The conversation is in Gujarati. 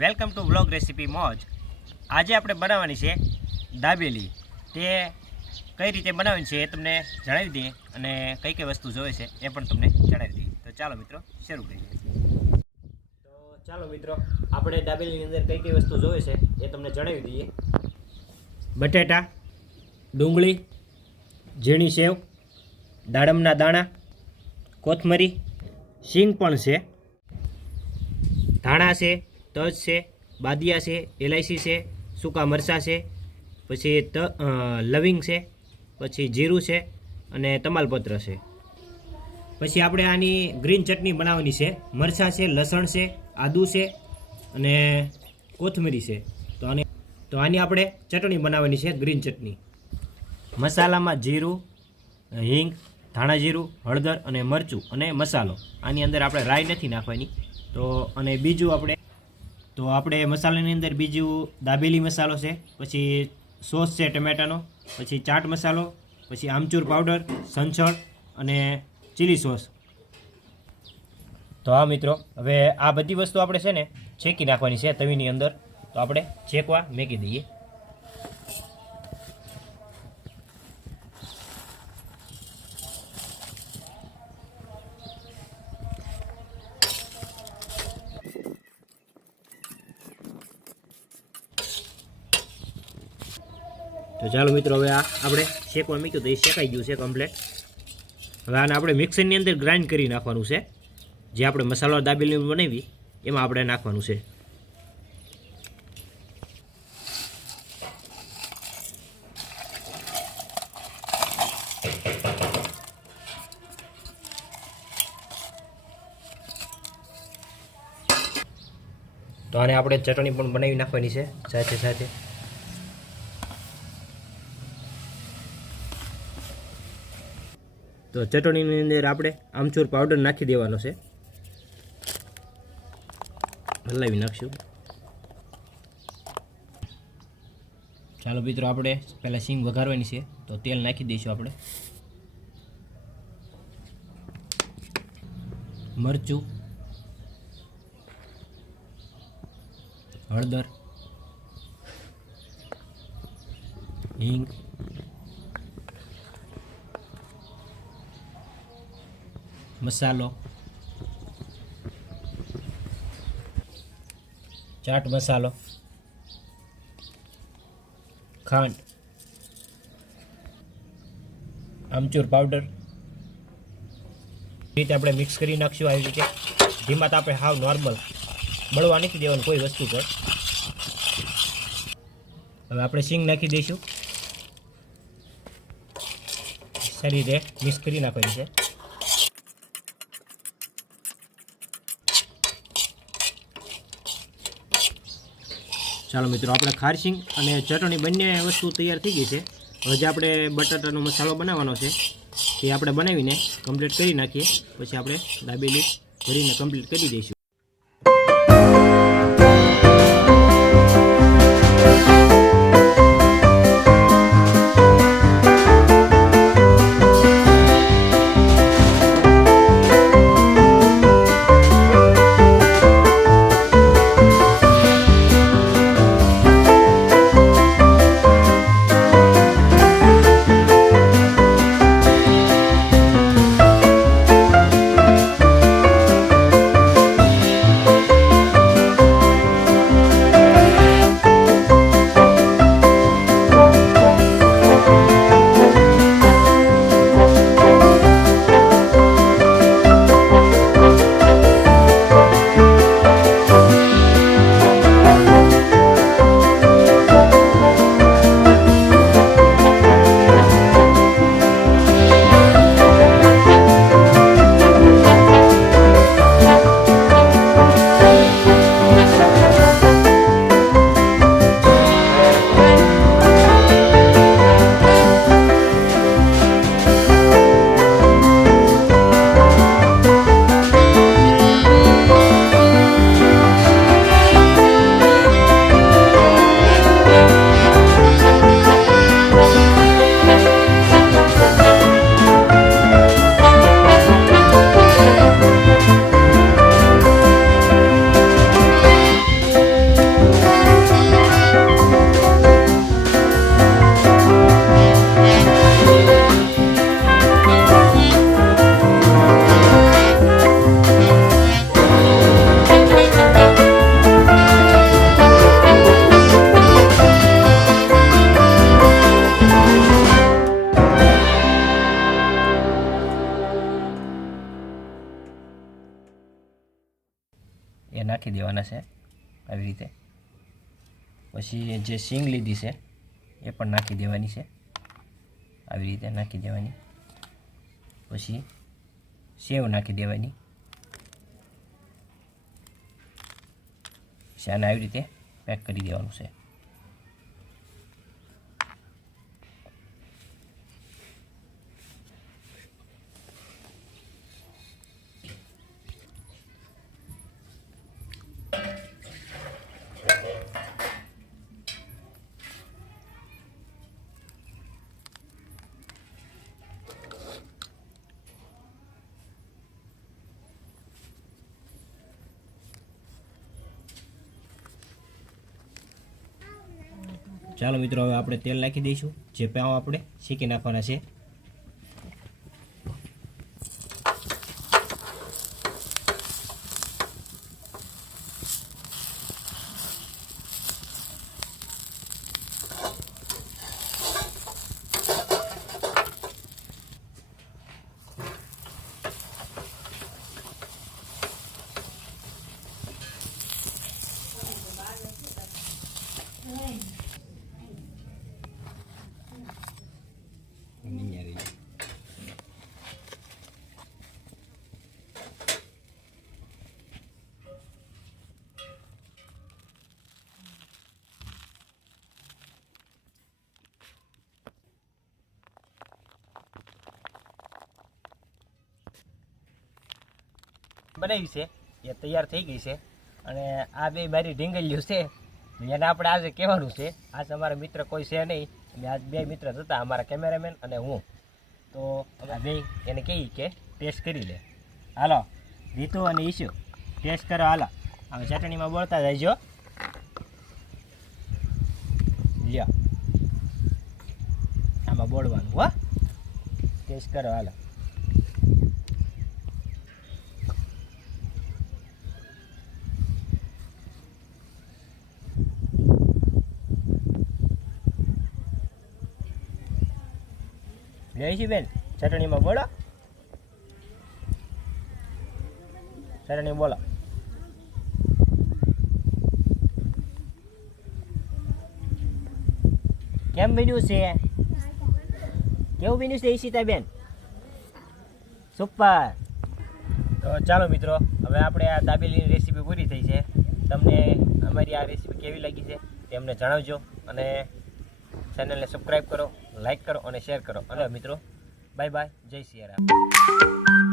વેલકમ ટુ વ્લોગ રેસીપી મોજ। આજે આપણે બનાવવાની છે દાબેલી। તે કઈ રીતે બનાવવાની છે એ તમને જણાવી દઈએ અને કઈ કઈ વસ્તુ જોઈએ છે એ પણ તમને જણાવી દઈએ। તો ચાલો મિત્રો શરૂ કરીએ। તો ચાલો મિત્રો આપણે દાબેલીની અંદર કઈ કઈ વસ્તુ જોઈએ છે એ તમને જણાવી દઈએ। બટેટા, ડુંગળી, ઝીણી સેવ, દાડમના દાણા, કોથમરી, શીંગ પણ છે, ધાણા છે, તજ છે, બાદિયા છે, એલાયચી છે, સૂકા મરચાં છે, પછી લવિંગ છે, પછી જીરું છે અને તમાલપત્ર છે। પછી આપણે આની ગ્રીન ચટણી બનાવવાની છે। મરચાં છે, લસણ છે, આદુ છે અને કોથમરી છે। તો આની આપણે ચટણી બનાવવાની છે, ગ્રીન ચટણી। મસાલામાં જીરું, હિંગ, ધાણા જીરું, હળદર અને મરચું અને મસાલો। આની અંદર આપણે રાઈ નથી નાખવાની। તો અને બીજું આપણે મસાલાની અંદર બીજું દાબેલી મસાલો છે, પછી સોસ છે ટમેટાનો, પછી ચાટ મસાલો, પછી આમચૂર પાવડર, સંચળ અને ચીલી સોસ। તો હા મિત્રો, હવે આ બધી વસ્તુ આપણે છે ને છેકી નાખવાની છે તવીની અંદર। તો આપણે છેકવા મેકી દઈએ। તો ચાલો મિત્રો, હવે આ આપણે શેકવા મૂક્યું તો એ શેકાઈ ગયું છે કમ્પ્લેટ। હવે આને આપણે મિક્સરની અંદર ગ્રાઇન્ડ કરી નાખવાનું છે। જે આપણે મસાલો દાબેલી બનાવી એમાં આપણે નાખવાનું છે। તો આને આપણે ચટણી પણ બનાવી નાખવાની છે સાથે સાથે। તો ચટણીની અંદર આપણે આમચૂર પાવડર નાખી દેવાનો છે। હલાવી નાખશું। ચાલો મિત્રો, આપણે પહેલાં શીંગ વઘારવાની છે તો તેલ નાખી દઈશું આપણે। મરચું, હળદર, હિંગ, મસાલો, ચાટ મસાલો, ખાંડ, આમચૂર પાવડર રીતે આપણે મિક્સ કરી નાખશું। આવી રીતે ધીમા તાપે હાવ નોર્મલ, બળવા નથી દેવાનું કોઈ વસ્તુ પર। હવે આપણે શીંગ નાખી દઈશું। સારી રીતે મિક્સ કરી નાખવાની છે। ચાલો મિત્રો, આપણે ખારશીંગ અને ચટણી બંને વસ્તુ તૈયાર થઈ ગઈ છે। હવે જે આપણે બટાટાનો મસાલો બનાવવાનો છે તે આપણે બનાવીને કમ્પ્લીટ કરી નાખીએ, પછી આપણે દાબેલી ભરીને કમ્પ્લીટ કરી દઈશું। નાખી દેવાના છે આવી રીતે. પછી જે સિંગ લીધી છે એ પણ નાખી દેવાની છે આવી રીતે નાખી દેવાની. પછી સેવ નાખી દેવાની. પછી આને આવી રીતે પેક કરી દેવાનું છે. ચાલો મિત્રો, હવે આપણે તેલ નાખી દઈશું. જે પાઉં આપણે શેકી નાખવાના છે. બનાવી છે એ તૈયાર થઈ ગઈ છે. અને આ બે મારી ઢીંગલીઓ છે એને આપણે આજે કહેવાનું છે. આજ અમારા મિત્ર કોઈ છે નહીં અને આજ બે મિત્ર હતા, અમારા કેમેરામેન અને હું. તો અમે બે એને કહીએ કે ટેસ્ટ કરી લે. હાલો રીતુ અને ઈશુ ટેસ્ટ કરો. હાલો હવે ચટણીમાં બોલતા જઈજો. લ્યો આમાં બોલવાનું હો. ટેસ્ટ કરો. હાલો લઈશી બેન ચટણીમાં બોલો. ચટણી બોલો. કેમ બન્યું છે? કેવું બન્યું છે ઈશિતા બેન? સુપર. તો ચાલો મિત્રો, હવે આપણે આ દાબેલીની રેસીપી પૂરી થઈ છે. તમને અમારી આ રેસીપી કેવી લાગી છે તે અમને જણાવજો. અને ચેનલને સબસ્ક્રાઈબ કરો, લાઈક કરો અને શેર કરો. અને મિત્રો બાય બાય, જય સિયારામ.